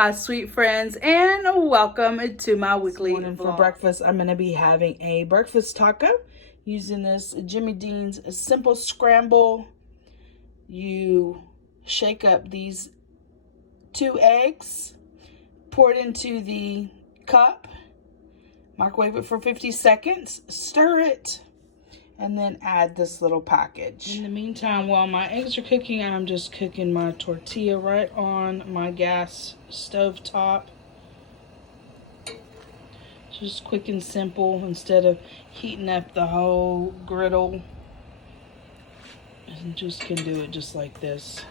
Hi, sweet friends, and welcome to my weekly Morning vlog. for breakfast, I'm going to be having a breakfast taco using this Jimmy Dean's Simple Scramble. You shake up these 2 eggs, pour it into the cup, microwave it for 50 seconds, stir it, and then add this little package. In the meantime, while my eggs are cooking, I'm just cooking my tortilla right on my gas stove top. Just quick and simple instead of heating up the whole griddle. And just can do it just like this.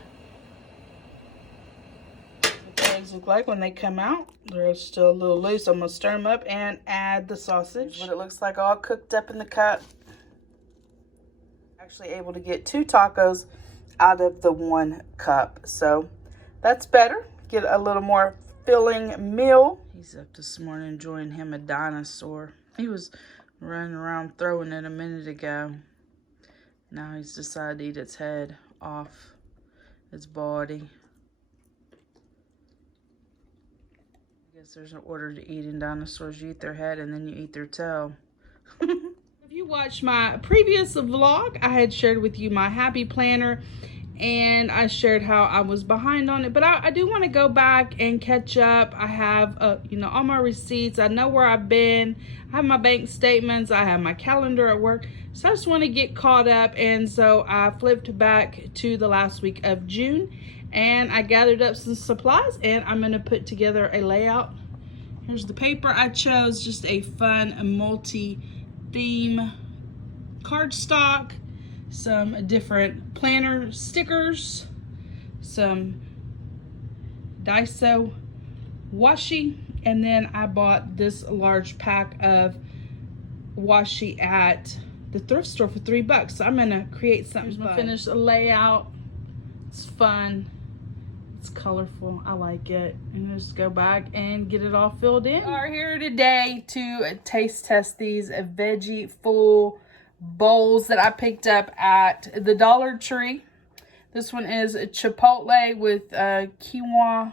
What the eggs look like when they come out. They're still a little loose. I'm going to stir them up and add the sausage. Here's what it looks like all cooked up in the cup. Actually able to get 2 tacos out of the 1 cup. So that's better. Get a little more filling meal. He's up this morning enjoying him a dinosaur. He was running around throwing it a minute ago. Now he's decided to eat its head off its body. I guess there's an order to eat in dinosaurs. You eat their head and then you eat their tail. If you watched my previous vlog, I had shared with you my happy planner. And I shared how I was behind on it, but I do want to go back and catch up. I have, all my receipts. I know where I've been. I have my bank statements. I have my calendar at work. So I just want to get caught up. And so I flipped back to the last week of June, and I gathered up some supplies, and I'm going to put together a layout. Here's the paper I chose, just a fun multi-theme cardstock. Some different planner stickers, some Daiso washi, and then I bought this large pack of washi at the thrift store for $3. So I'm gonna create something fun. Finish a layout. It's fun. It's colorful. I like it. And just go back and get it all filled in. We are here today to taste test these veggie full bowls that I picked up at the Dollar Tree. This one is chipotle with quinoa.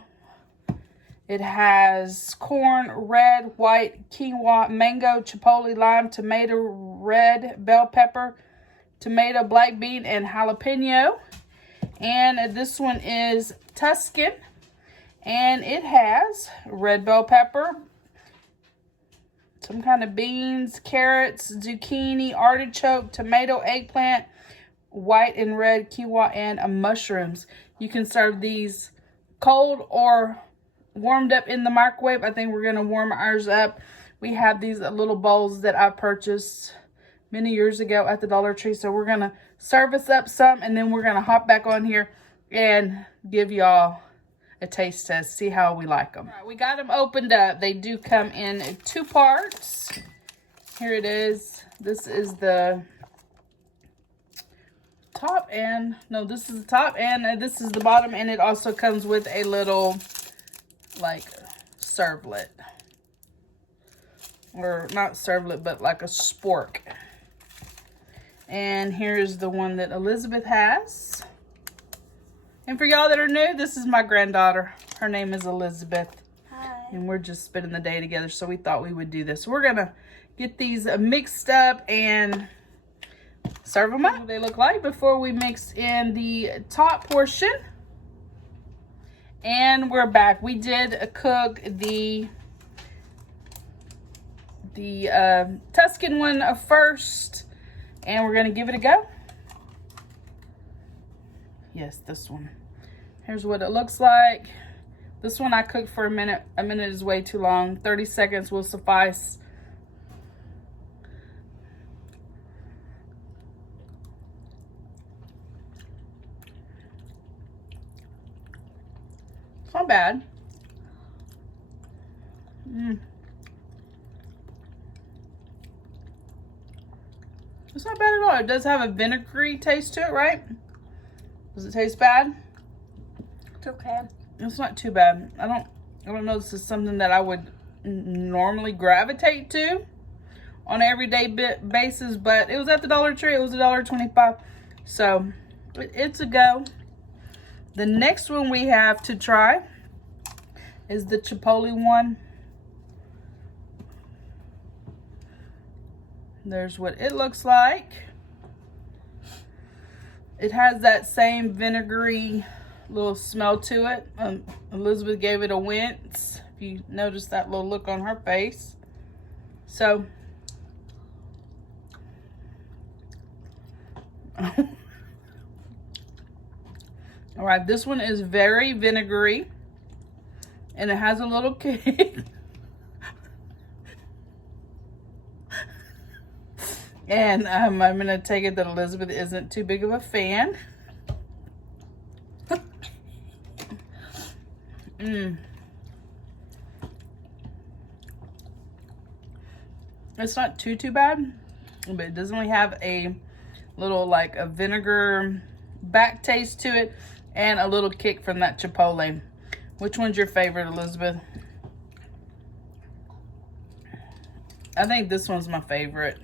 It has corn, red, white, quinoa, mango, chipotle, lime, tomato, red, bell pepper, tomato, black bean, and jalapeno. And this one is Tuscan, and it has red bell pepper, some kind of beans, carrots, zucchini, artichoke, tomato, eggplant, white and red quinoa, and mushrooms. You can serve these cold or warmed up in the microwave. I think we're going to warm ours up. We have these little bowls that I purchased many years ago at the Dollar Tree. So we're going to service up some, and then we're going to hop back on here and give y'all a taste test, see how we like them. All right, we got them opened up. They do come in 2 parts. Here it is. This is the top, and no, this is the top, and this is the bottom, and it also comes with a little like servlet, or not servlet, but like a spork. And here's the one that Elizabeth has. And for y'all that are new, this is my granddaughter. Her name is Elizabeth. Hi. And we're just spending the day together, so we thought we would do this. We're going to get these mixed up and serve them up. What they look like before we mix in the top portion. And we're back. We did cook the Tuscan one first, and we're going to give it a go. Yes, this one. Here's what it looks like. This one I cooked for a minute. A minute is way too long. 30 seconds will suffice. It's not bad. It's not bad at all. It does have a vinegary taste to it, right? Does it taste bad? It's okay. It's not too bad. I don't know if this is something that I would normally gravitate to on an everyday basis, but it was at the Dollar Tree. It was $1.25. So it's a go. The next one we have to try is the Chipotle one. There's what it looks like. It has that same vinegary little smell to it. Elizabeth gave it a wince. If you notice that little look on her face. So, all right, this one is very vinegary and it has a little kick. And I'm gonna take it that Elizabeth isn't too big of a fan. It's not too bad, but it does only have a little like a vinegar back taste to it and a little kick from that Chipotle. Which one's your favorite, Elizabeth? I think this one's my favorite.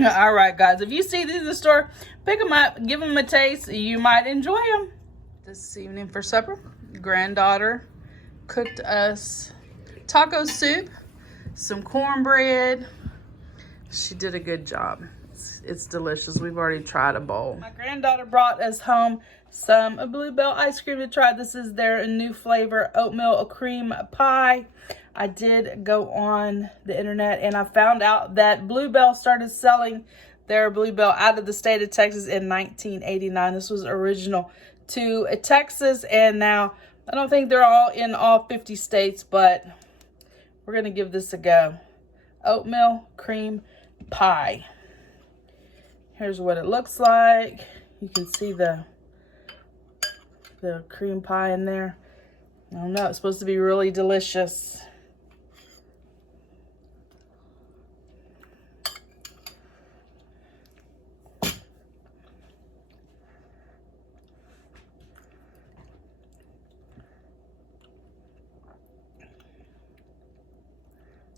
All right, guys, if you see these in the store, pick them up, give them a taste. You might enjoy them. This evening for supper, granddaughter cooked us taco soup, some cornbread. She did a good job. It's delicious. We've already tried a bowl. My granddaughter brought us home some Bluebell ice cream to try. This is their new flavor, oatmeal cream pie. I did go on the internet and I found out that Bluebell started selling their Bluebell out of the state of Texas in 1989. This was original to Texas, and now I don't think they're all in all 50 states, but we're gonna give this a go. Oatmeal cream pie. Here's what it looks like. You can see the cream pie in there. I don't know, it's supposed to be really delicious.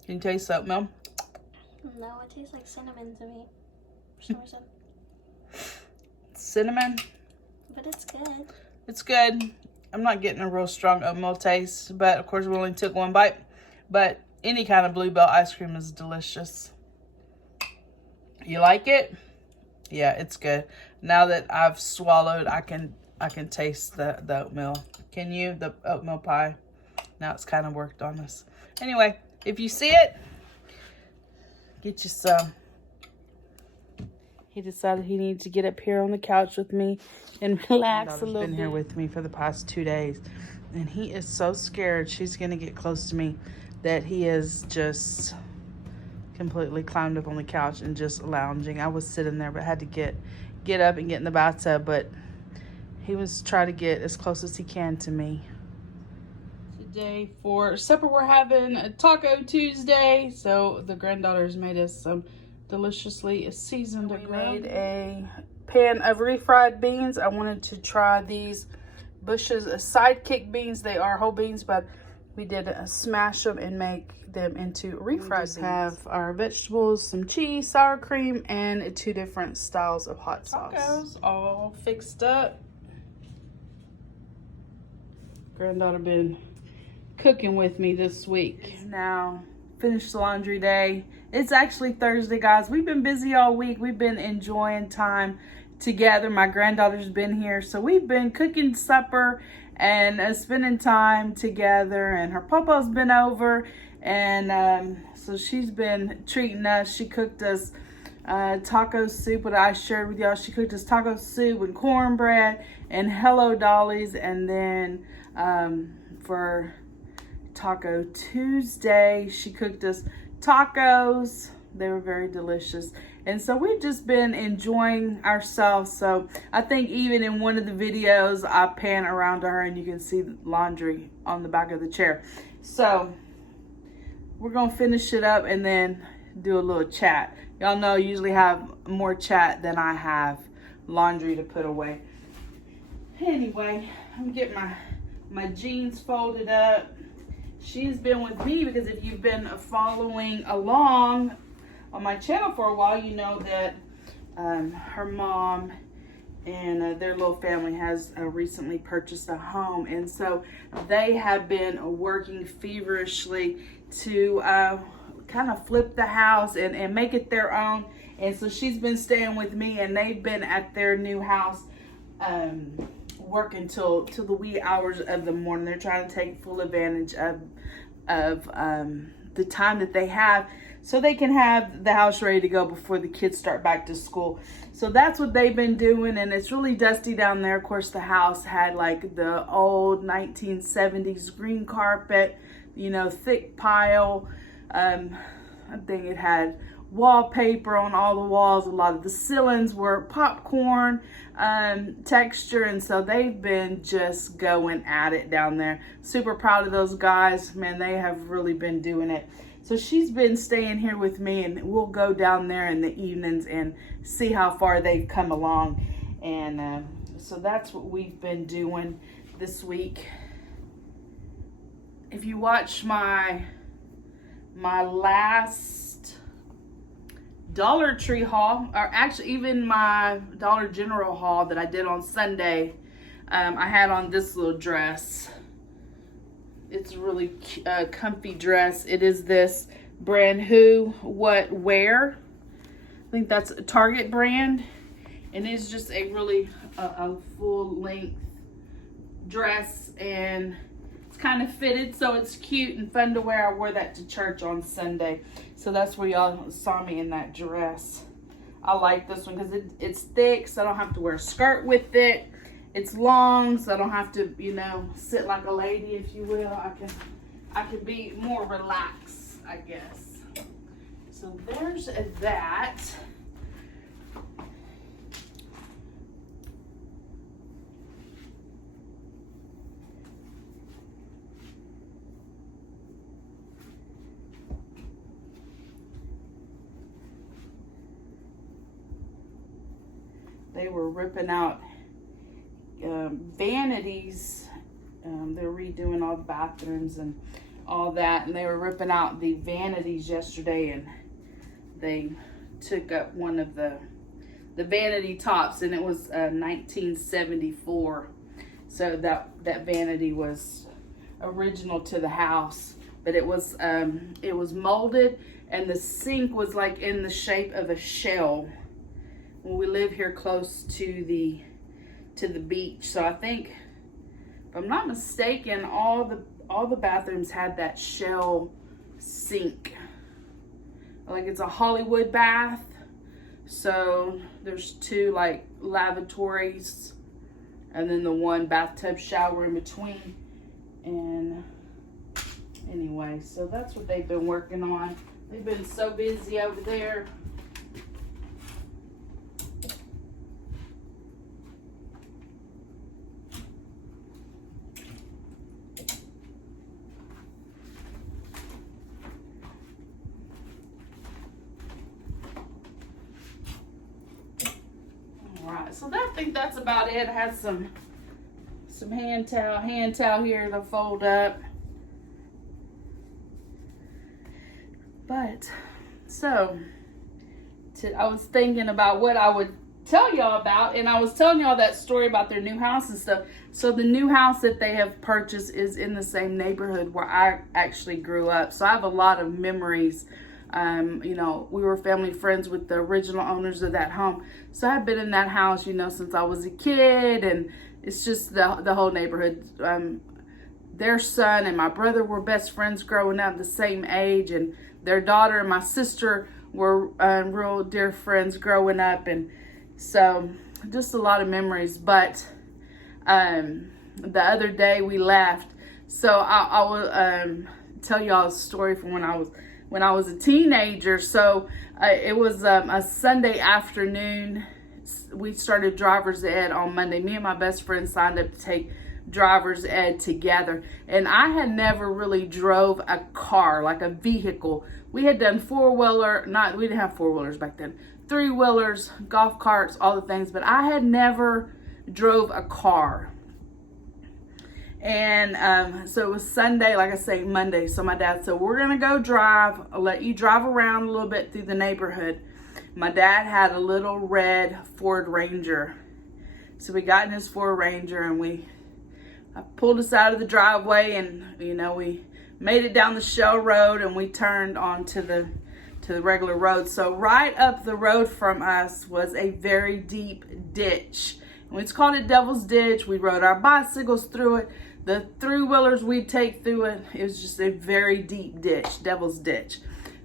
Can you taste oatmeal? No, it tastes like cinnamon to me. For some reason. Cinnamon? But it's good. It's good. I'm not getting a real strong oatmeal taste, but of course we only took one bite. But any kind of Bluebell ice cream is delicious. You like it? Yeah, it's good. Now that I've swallowed, I can taste the oatmeal. Can you? The oatmeal pie. Now it's kind of worked on us. Anyway, if you see it, get you some. He decided he needed to get up here on the couch with me and relax a little bit. He's been here with me for the past 2 days, and he is so scared she's going to get close to me that he is just completely climbed up on the couch and just lounging. I was sitting there, but had to get up and get in the bathtub, but he was trying to get as close as he can to me. Today for supper we're having a Taco Tuesday, so the granddaughters made us some deliciously seasoned. We made a pan of refried beans. I wanted to try these Bush's Sidekick beans. They are whole beans, but we did smash them and make them into refried beans. We have our vegetables, some cheese, sour cream, and 2 different styles of hot sauce. Tacos all fixed up. Granddaughter been cooking with me this week. It's now finished laundry day. It's actually Thursday, guys. We've been busy all week. We've been enjoying time together. My granddaughter's been here, so we've been cooking supper and spending time together, and her papa's been over, and so she's been treating us. She cooked us taco soup, what I shared with y'all. She cooked us taco soup and cornbread and Hello Dollies, and then for Taco Tuesday, she cooked us tacos. They were very delicious. And so we've just been enjoying ourselves. So I think even in one of the videos, I pan around to her and you can see laundry on the back of the chair. So we're going to finish it up and then do a little chat. Y'all know I usually have more chat than I have laundry to put away. Anyway, I'm getting my jeans folded up. She's been with me because if you've been following along on my channel for a while, you know that her mom and their little family has recently purchased a home, and so they have been working feverishly to kind of flip the house and make it their own. And so she's been staying with me, and they've been at their new house working till the wee hours of the morning. They're trying to take full advantage of the time that they have, so they can have the house ready to go before the kids start back to school. So that's what they've been doing, and it's really dusty down there. Of course, the house had like the old 1970s green carpet, you know, thick pile. I think it had wallpaper on all the walls. A lot of the ceilings were popcorn texture, and so they've been just going at it down there. Super proud of those guys, man. They have really been doing it. So she's been staying here with me, and we'll go down there in the evenings and see how far they've come along. And so that's what we've been doing this week. If you watch my last Dollar Tree haul, or actually even my Dollar General haul that I did on Sunday, I had on this little dress. It's a really comfy dress. It is this brand Who What Wear. I think that's a Target brand, and it's just a really a full length dress, and it's kind of fitted, so it's cute and fun to wear. I wore that to church on Sunday, so that's where y'all saw me in that dress. I like this one because it's thick, so I don't have to wear a skirt with it. It's long, so I don't have to, you know, sit like a lady, if you will. I can be more relaxed, I guess. So there's that. They were ripping out vanities. They're redoing all the bathrooms and all that, and they were ripping out the vanities yesterday, and they took up one of the vanity tops, and it was 1974. So that vanity was original to the house, but it was molded, and the sink was like in the shape of a shell. Well, we live here close to the beach, so I think, if I'm not mistaken, all the bathrooms had that shell sink. Like, it's a Hollywood bath, so there's two like lavatories, and then the one bathtub shower in between. And anyway, so that's what they've been working on. They've been so busy over there. So I think that's about it. I had some hand towel here to fold up. But so I was thinking about what I would tell y'all about, and I was telling y'all that story about their new house and stuff. So the new house that they have purchased is in the same neighborhood where I actually grew up. So I have a lot of memories. You know, we were family friends with the original owners of that home. So I've been in that house, you know, since I was a kid, and it's just the whole neighborhood. Their son and my brother were best friends growing up, the same age, and their daughter and my sister were real dear friends growing up, and so just a lot of memories. But the other day we left, so I will tell y'all a story from when I was a teenager. So it was a Sunday afternoon. We started driver's ed on Monday. Me and my best friend signed up to take driver's ed together. And I had never really drove a car, like a vehicle. We had done four-wheeler, we didn't have four-wheelers back then. Three-wheelers, golf carts, all the things. But I had never drove a car. And so it was Sunday, like I say, Monday. So my dad said, we're going to go drive. I'll let you drive around a little bit through the neighborhood. My dad had a little red Ford Ranger. So we got in his Ford Ranger and I pulled us out of the driveway, and you know, we made it down the shell road and we turned onto the regular road. So right up the road from us was a very deep ditch. And we called it Devil's Ditch. We rode our bicycles through it. The three-wheelers we'd take through it. It was just a very deep ditch, Devil's Ditch.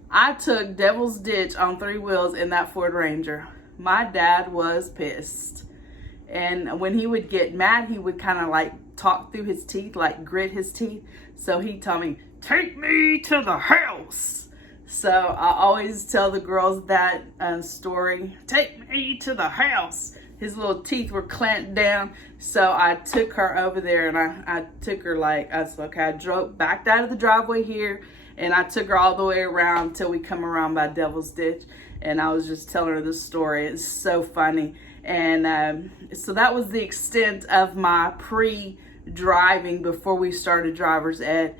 I took Devil's Ditch on 3 wheels in that Ford Ranger. My dad was pissed. And when he would get mad, he would kind of like talk through his teeth, like grit his teeth. So he told me, "Take me to the house." So I always tell the girls that story. Take me to the house. His little teeth were clamped down. So I took her over there, and I took her like, I said, okay, I backed out of the driveway here, and I took her all the way around till we come around by Devil's Ditch. And I was just telling her this story. It's so funny. And so that was the extent of my pre-driving before we started driver's ed.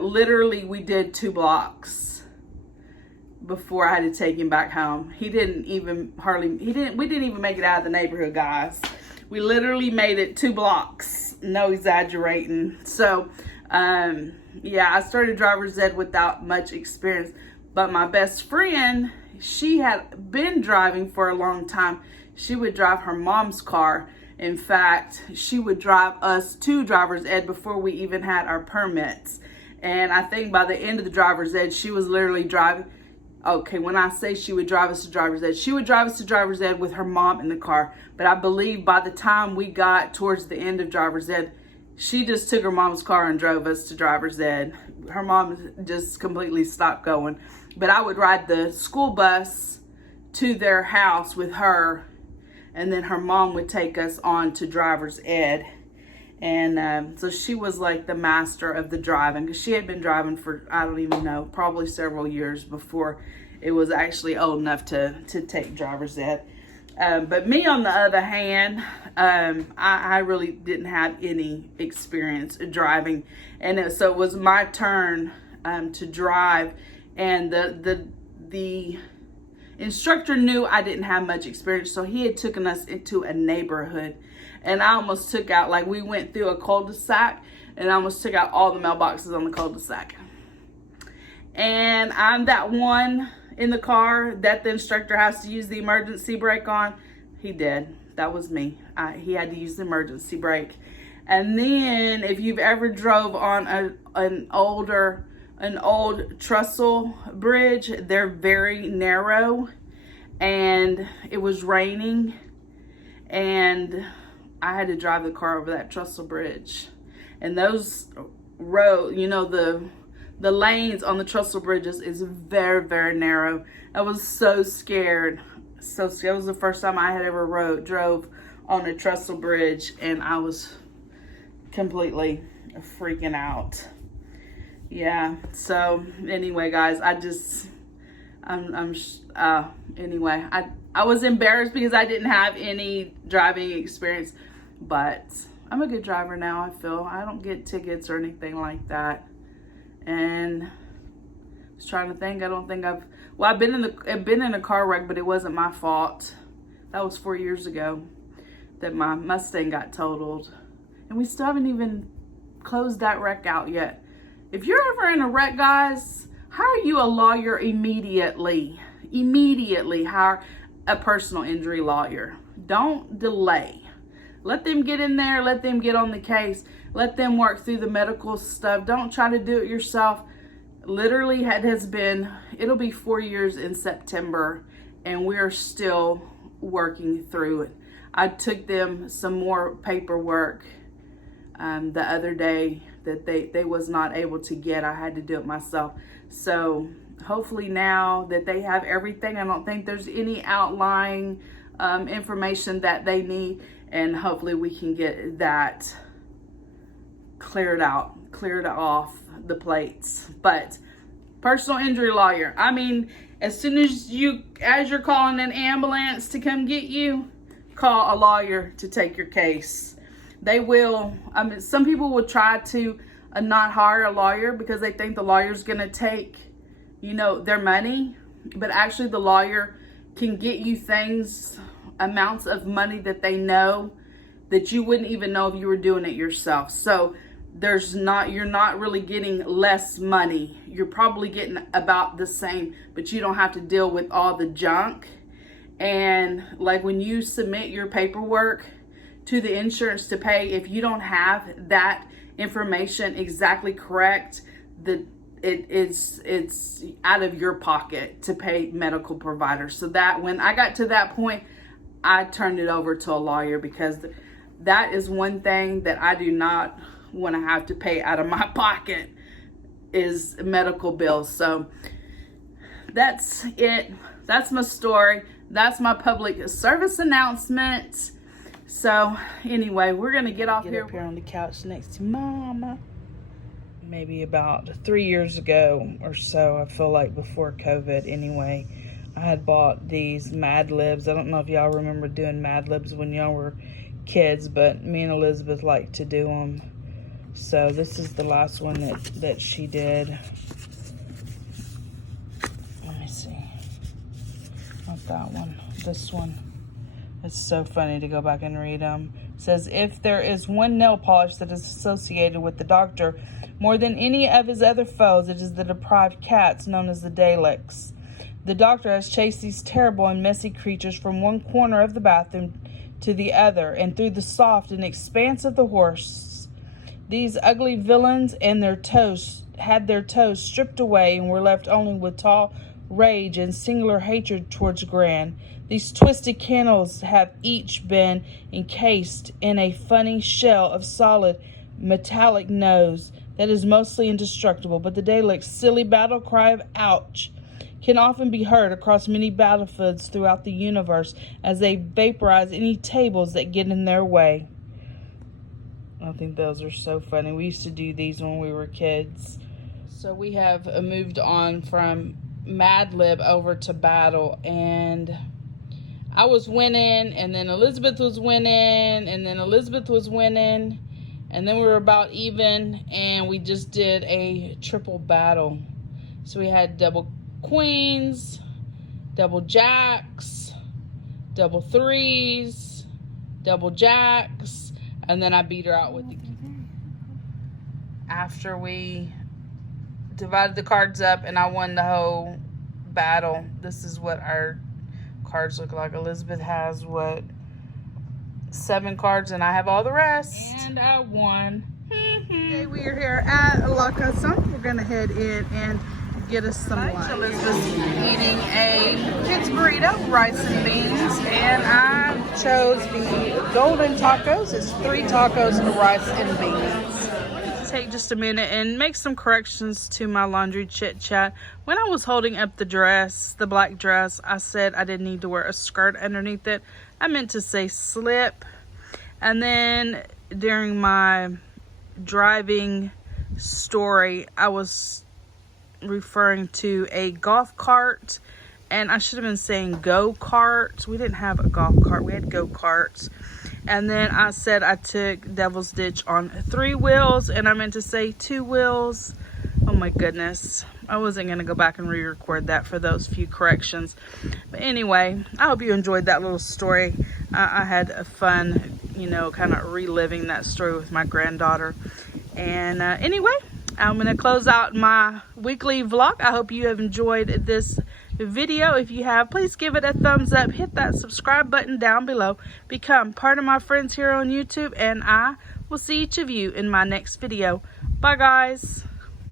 Literally, we did 2 blocks before I had to take him back home. We didn't even make it out of the neighborhood, guys. We literally made it 2 blocks. No exaggerating. So, yeah, I started driver's ed without much experience. But my best friend, she had been driving for a long time. She would drive her mom's car. In fact, she would drive us to driver's ed before we even had our permits. And I think by the end of the driver's ed, she was literally driving. Okay, when I say she would drive us to driver's ed, she would drive us to driver's ed with her mom in the car. But I believe by the time we got towards the end of driver's ed, she just took her mom's car and drove us to driver's ed. Her mom just completely stopped going. But I would ride the school bus to their house with her, and then her mom would take us on to driver's ed. And so she was like the master of the driving, because she had been driving for, I don't even know, probably several years before it was actually old enough to take driver's ed. But me, on the other hand, I really didn't have any experience driving. And so it was my turn to drive. And the instructor knew I didn't have much experience, so he had taken us into a neighborhood. And I almost took out, like, we went through a cul-de-sac, and I almost took out all the mailboxes on the cul-de-sac. And I'm that one in the car that the instructor has to use the emergency brake on. He did. That was me. He had to use the emergency brake. And then if you've ever drove on an old trestle bridge, they're very narrow, and it was raining, and I had to drive the car over that trestle bridge. And those roads, you know, the lanes on the trestle bridges is very, very narrow. I was so scared. So scared. It was the first time I had ever drove on a trestle bridge, and I was completely freaking out. Yeah. So anyway, guys, anyway, I was embarrassed because I didn't have any driving experience, but I'm a good driver now. I feel I don't get tickets or anything like that. And I was trying to think. I don't think I've been in a car wreck, but it wasn't my fault. That was 4 years ago that my Mustang got totaled, and we still haven't even closed that wreck out yet. If you're ever in a wreck, guys, hire you a lawyer immediately. Immediately hire a personal injury lawyer. Don't delay. Let them get in there. Let them get on the case. Let them work through the medical stuff. Don't try to do it yourself. Literally, it'll be 4 years in September, and we're still working through it. I took them some more paperwork the other day that they was not able to get. I had to do it myself. So hopefully now that they have everything, I don't think there's any outlying information that they need, and hopefully we can get that cleared off the plates. But personal injury lawyer, I mean, as soon as you're calling an ambulance to come get you, call a lawyer to take your case. They will, I mean, some people will try to not hire a lawyer because they think the lawyer's going to take, you know, their money. But actually the lawyer can get you amounts of money that they know that you wouldn't even know if you were doing it yourself. So you're not really getting less money. You're probably getting about the same, but you don't have to deal with all the junk. And like when you submit your paperwork to the insurance to pay, if you don't have that information exactly correct, it's out of your pocket to pay medical providers. So that when I got to that point, I turned it over to a lawyer, because that is one thing that I do not want to have to pay out of my pocket, is medical bills. So that's it. That's my story. That's my public service announcement. So anyway, we're gonna get off here on the couch next to Mama. Maybe about 3 years ago or so, I feel like before COVID anyway, I had bought these Mad Libs. I don't know if y'all remember doing Mad Libs when y'all were kids, but me and Elizabeth like to do them. So this is the last one that she did. Let me see. Not that one. This one. It's so funny to go back and read them. It says, if there is one nail polish that is associated with the doctor more than any of his other foes, it is the deprived cats known as the Daleks. The doctor has chased these terrible and messy creatures from one corner of the bathroom to the other, and through the soft and expanse of the horse. These ugly villains and their toes had their toes stripped away and were left only with tall rage and singular hatred towards Gran. These twisted candles have each been encased in a funny shell of solid metallic nose that is mostly indestructible, but the Dalek's silly battle cry of ouch can often be heard across many battlefields throughout the universe as they vaporize any tables that get in their way. I think those are so funny. We used to do these when we were kids. So we have moved on from Mad Lib over to Battle, and I was winning, and then Elizabeth was winning, and then Elizabeth was winning, and then we were about even, and we just did a triple battle. So we had double queens, double jacks, double threes, double jacks, and then I beat her out with the... After we divided the cards up and I won the whole battle, this is what our cards look like. Elizabeth has, 7 cards, and I have all the rest. And I won. Today we are here at La Casona. We're going to head in and get us some lunch. Elizabeth's eating a kid's burrito, rice and beans, and I chose the golden tacos. It's 3 tacos, rice and beans. Take just a minute and make some corrections to my laundry chit chat. When I was holding up the dress, the black dress, I said I didn't need to wear a skirt underneath it. I meant to say slip. And then during my driving story, I was referring to a golf cart, and I should have been saying go-kart. We didn't have a golf cart, we had go-karts. And then I said I took Devil's Ditch on 3 wheels, and I meant to say 2 wheels. Oh my goodness, I wasn't going to go back and re-record that for those few corrections. But anyway, I hope you enjoyed that little story. I had a fun, kind of reliving that story with my granddaughter. And anyway, I'm going to close out my weekly vlog. I hope you have enjoyed this video. If you have, please give it a thumbs up. Hit that subscribe button down below. Become part of my friends here on YouTube. And I will see each of you in my next video. Bye, guys.